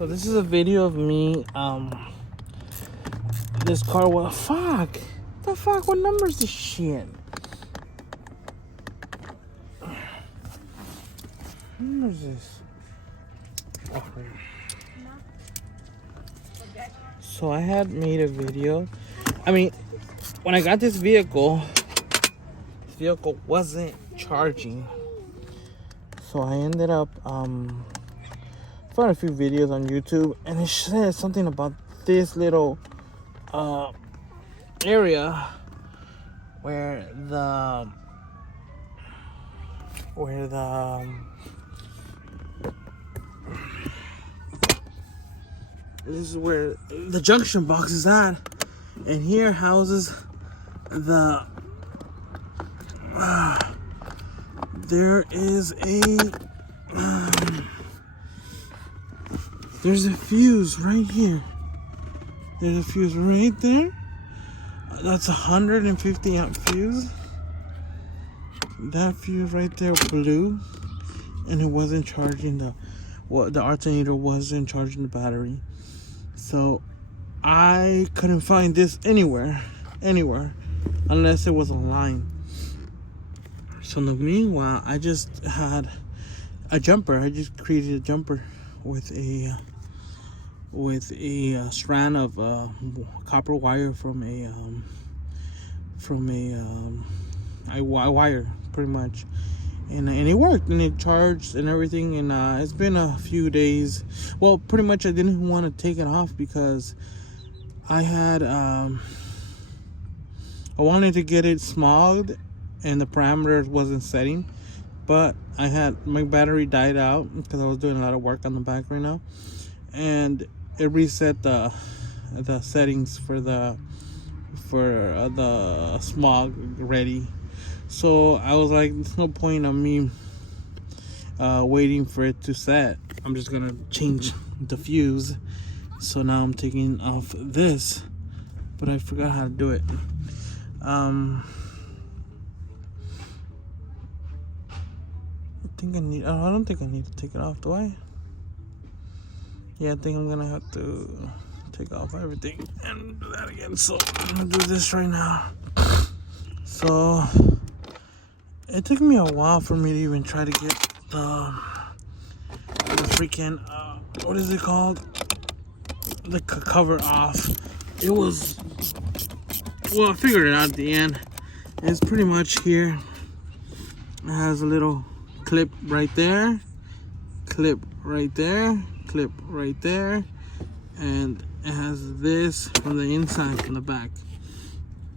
So this is a video of me. This car was fuck. The fuck? What number is this shit? What number is this? Oh, so I had made a video. I mean, when I got this vehicle wasn't charging. So I ended up found a few videos on YouTube, and it said something about this little area where this is where the junction box is at, and here houses the there is there's a fuse right here. There's a fuse right there. That's a 150 amp fuse. That fuse right there blew, and it wasn't charging the alternator wasn't charging the battery. So I couldn't find this anywhere, unless it was a line. So in the meanwhile, I just had a jumper. I just created a jumper with a strand of copper wire from a wire, pretty much, and it worked, and it charged and everything. And it's been a few days. Well, pretty much I didn't want to take it off because I had I wanted to get it smogged, and the parameters wasn't setting, but I had my battery died out because I was doing a lot of work on the back right now, and it reset the settings for the smog ready. So I was like, there's no point on me waiting for it to set. I'm just gonna change the fuse. So now I'm taking off this, but I forgot how to do it. I don't think I need to take it off, do I? Yeah, I think I'm gonna have to take off everything and do that again. So I'm gonna do this right now. So it took me a while for me to even try to get the freaking what is it called? The cover off. It was, well, I figured it out at the end. It's pretty much here. It has a little clip right there, clip right there, clip right there, and it has this from the inside, from the back.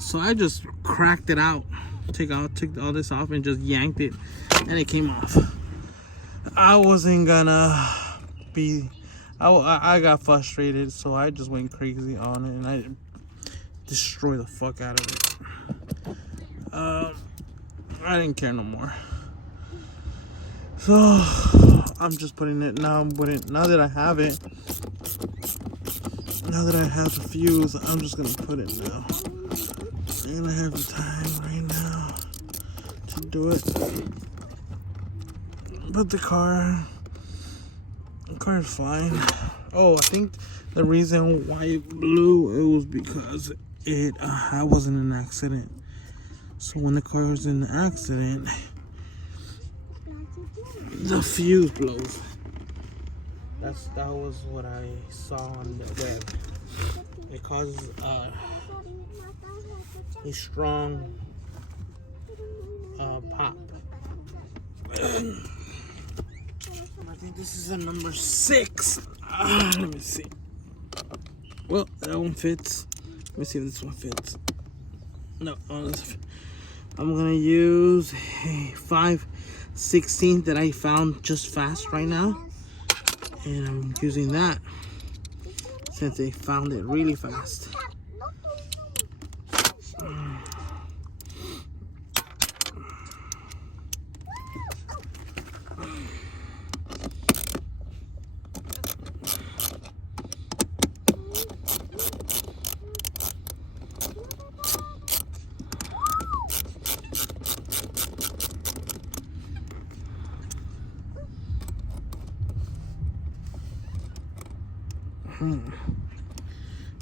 So I just cracked it out, took all this off, and just yanked it, and it came off. I wasn't gonna be, I got frustrated, so I just went crazy on it, and I destroyed the fuck out of it. I didn't care no more. So I'm just putting it now. Now that I have it, now that I have the fuse, I'm just gonna put it now. And I have the time right now to do it. But the car is fine. Oh, I think the reason why it blew, it was because I was in an accident. So when the car was in an accident, the fuse blows. That was what I saw on the web. It causes a strong pop. I think this is a number 6. Let me see. Well, that one fits. Let me see if this one fits. No, I'm gonna use a 5/16 that I found just fast right now, and I'm using that since they found it really fast.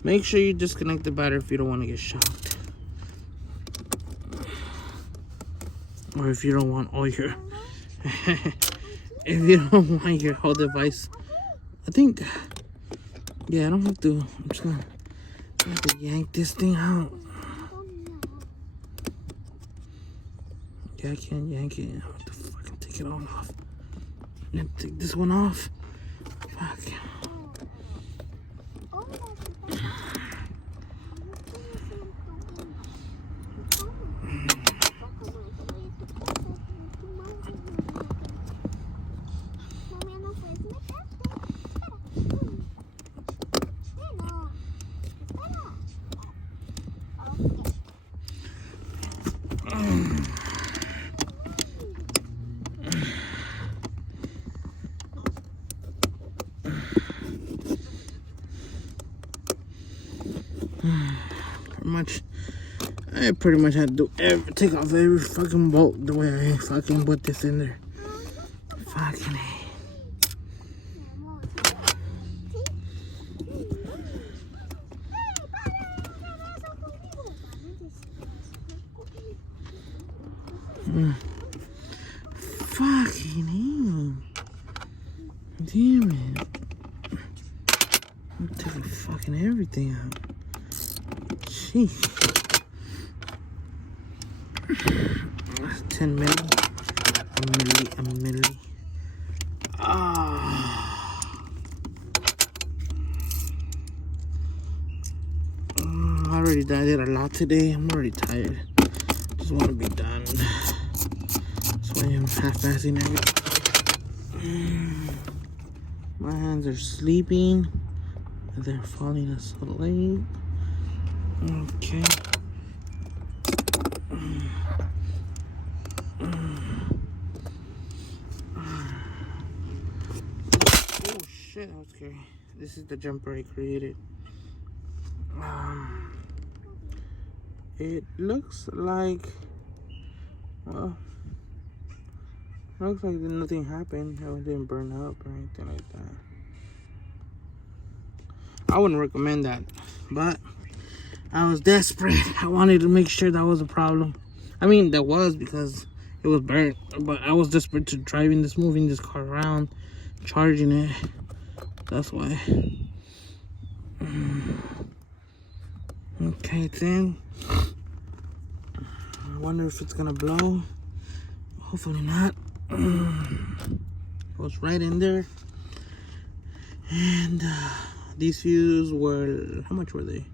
Make sure you disconnect the battery if you don't want to get shocked. Or if you don't want all your... if you don't want your whole device... I think... Yeah, I don't have to... I'm just gonna have to yank this thing out. Yeah, I can't yank it. I have to fucking take it all off. I'm gonna take this one off. Fuck. I pretty much had to take off every fucking bolt the way I fucking put this in there. Fucking A. Fucking A. Damn it. I'm taking fucking everything out. Jeez. 10 milli. A milli. I already did a lot today. I'm already tired. Just want to be done. That's why I'm half-assing everything. My hands are sleeping. They're falling asleep. Okay. Oh shit, that was scary. This is the jumper I created. It looks like, well, looks like nothing happened. It didn't burn up or anything like that. I wouldn't recommend that, but I was desperate. I wanted to make sure that was a problem. I mean, that was because it was burnt, but I was desperate to moving this car around, charging it. That's why. Okay, it's in. I wonder if it's gonna blow. Hopefully not. It was right in there. And these fuse were, how much were they?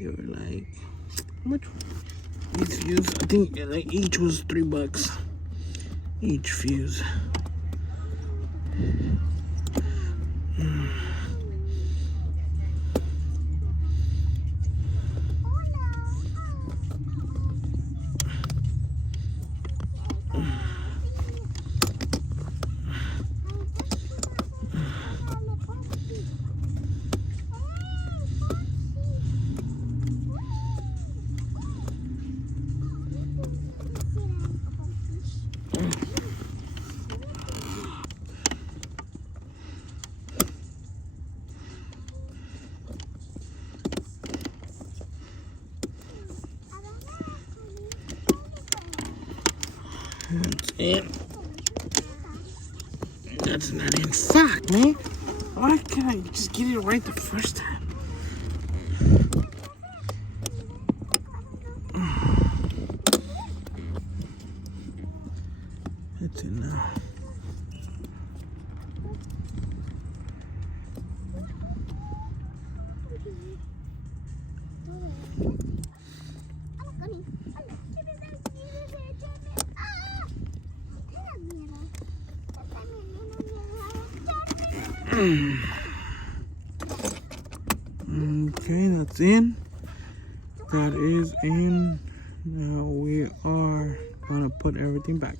They were like, how much? These fuse, I think like each was $3. Each fuse. That's it. That's not in. Fuck, man. Why can't I just get it right the first time? That's it now. Okay, that's in. That is in. Now we are gonna put everything back.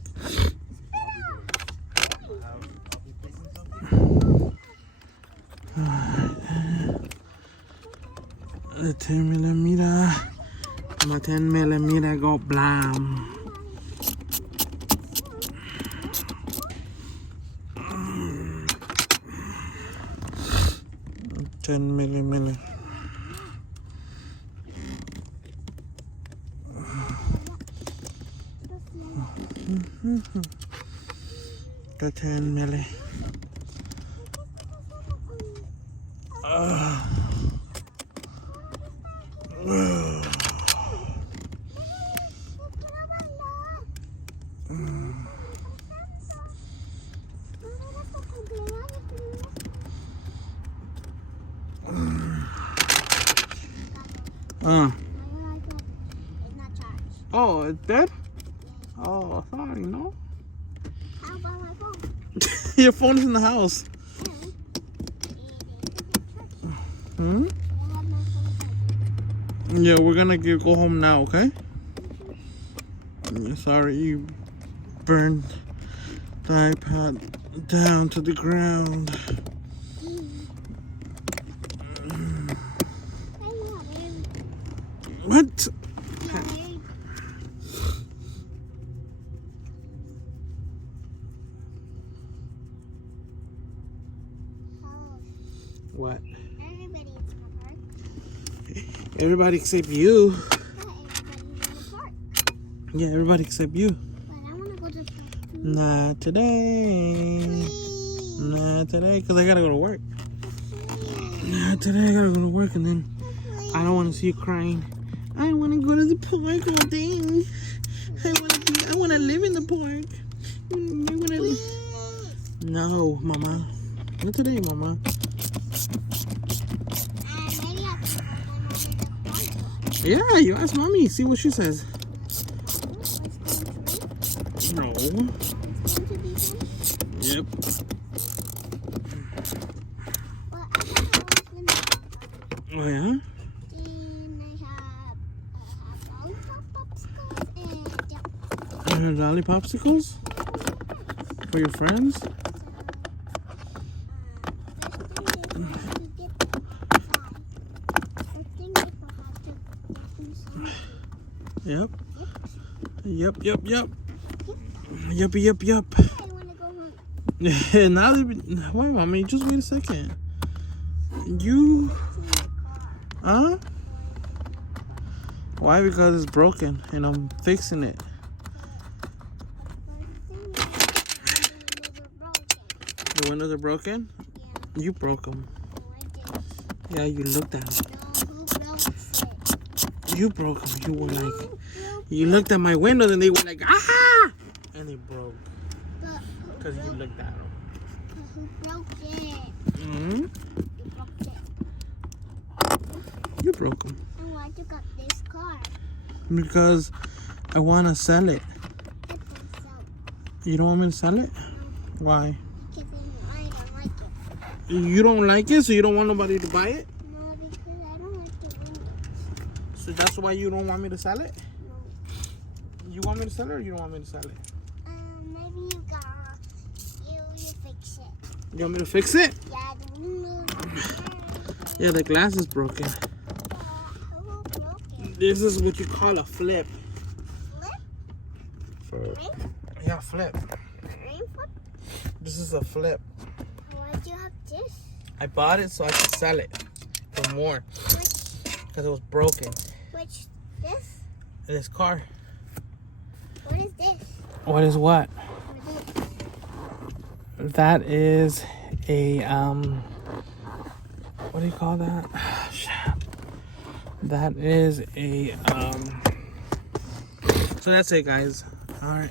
The 10mm. My 10mm go blam. 10 milli. The 10 milli. Oh, it's dead? Oh, sorry, no? How about my phone? Your phone is in the house. Hmm? Yeah, we're gonna go home now, okay? Sorry, you burned the iPad down to the ground. What? What? Everybody's in the park. Everybody except you. But everybody's in the park. Yeah, everybody except you. But I want to go to the park too. Not today. Please. Not today, because I gotta go to work. Please. Not today, I gotta go to work, and then I don't want to see you crying. I want to go to the park all day. I want to live in the park. No, Mama. Not today, Mama. Maybe I can go to the park. Yeah, you ask Mommy. See what she says. No. It's going to be fun. Yep. Well, I have Oh, yeah? then I have lollipop popsicles and You have lolly popsicles for your friends? Yep. Yep. Yup. I want to go home. Now, wait, Mommy, just wait a second. You, huh? Why? Because it's broken and I'm fixing it. The windows are broken? Yeah. You broke them. No, I didn't. Yeah, you looked at them. No, who broke it? You broke them. You were like, Who broke you looked at my windows and they were like, ah! And they broke. But who Because you broke- looked at them. but who broke it? Mm-hmm. You broke it. You broke them. And why you got this car? Because I want to sell it. I think so. You don't want me to sell it? Why? Because I don't like it. You don't like it, so you don't want nobody to buy it? No, because I don't like the windows. So that's why you don't want me to sell it? No. You want me to sell it or you don't want me to sell it? Maybe you fix it. You want me to fix it? Yeah, the windows. Yeah, the glass is broken. Who broke it? This is what you call a flip. Flip? Yeah, flip. Rain flip? This is a flip. Why'd you have this? I bought it so I could sell it for more because it was broken. Which this? This car. What is this? What is what? What is That is a what do you call that? That is a so that's it, guys. All right.